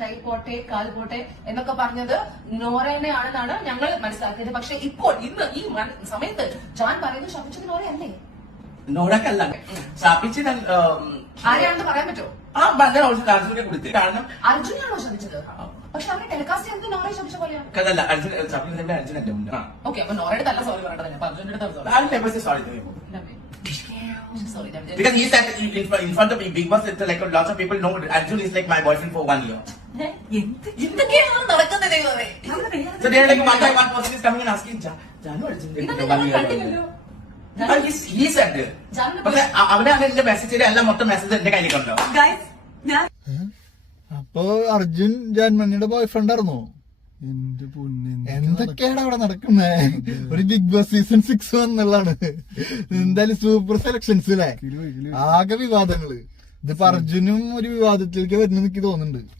കൈ പോട്ടെ കാൽ പോട്ടെ എന്നൊക്കെ പറഞ്ഞത് നോറേനെ ആണെന്നാണ് ഞങ്ങൾ മനസ്സിലാക്കിയത്. പക്ഷെ ഇപ്പോൾ ഇന്ന് ഈ സമയത്ത് ജാൻ പറയുന്നത് ശപിച്ചത് നോറയല്ലേ? നോറക്കല്ല ശപിച്ചത് ആരെയാണെന്ന് പറയാൻ പറ്റുമോ? ആ ബന്ധന അർജുനെ കൊടുത്ത്. കാരണം അർജുനാണോ ശപിച്ചത്? പക്ഷെ അവരെ ടെലികാസ്റ്റ് ചെയ്തത് നോറയെ ശപിച്ച പോലെയാണ്. അതല്ല അർജുൻ ശപിച്ചതിന്റെ അർജുനന്റെ ഉണ്ട്. ഓക്കെ, അപ്പൊ നോറയുടെ നല്ല സോറി പറയണ്ടത് അപ്പൊ അർജുന്റെ അടുത്ത് sorry sorry. because he said in front of Big Boss, it's like lots of people know Arjun is like my boyfriend for 1 year. എന്തൊക്കെയാണ് നടക്കുന്നത് ദൈവമേ? So they're like one person is coming and asking Janu Arjun for 1 year. But he said it. പക്ഷെ അവരാണ് എന്റെ message എല്ലാം മൊത്തം message എന്റെ കയ്യിലുണ്ടോ? അപ്പൊ അർജുൻ ജാൻമണിയുടെ ബോയ് ഫ്രണ്ട് ആയിരുന്നോ? എന്തൊക്കെയാണ് അവിടെ നടക്കുന്നത്? ഒരു ബിഗ് ബോസ് സീസൺ 6 എന്നുള്ളതാണ്. എന്തായാലും സൂപ്പർ സെലക്ഷൻസ് അല്ലേ? ആകെ വിവാദങ്ങള്. ഇതിപ്പോ അർജുനും ഒരു വിവാദത്തിലേക്ക് വരുന്നെന്ന് എനിക്ക് തോന്നുന്നുണ്ട്.